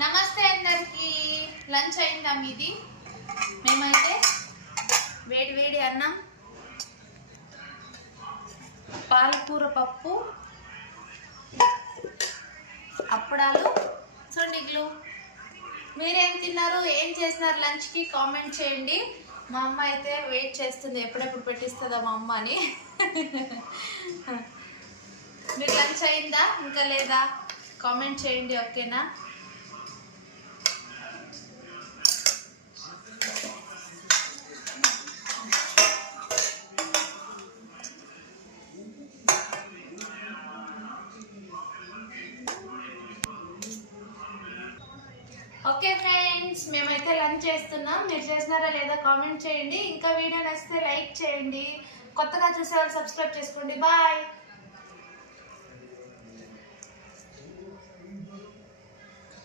నమస్తే అందరికి. లంచ్ అయిందా మీది? మేమైతే వేడి వేడి అన్నం, పాలకూర పప్పు, అప్పడాలు, సొండిగ్లు. మీరేం తిన్నారు, ఏం చేసినారు లంచ్కి? కామెంట్ చేయండి. మా అమ్మ అయితే వెయిట్ చేస్తుంది, ఎప్పుడెప్పుడు పెట్టిస్తుందా మా అమ్మ అని. మీకు లంచ్ అయిందా ఇంకా లేదా? కామెంట్ చేయండి, ఓకేనా? ఓకే ఫ్రెండ్స్, మేమైతే లంచ్ చేస్తున్నాం. మీరు చేసినారా లేదా కామెంట్ చేయండి. ఇంకా వీడియో నచ్చితే లైక్ చేయండి. కొత్తగా చూసే వాళ్ళు సబ్స్క్రైబ్ చేసుకోండి. బాయ్.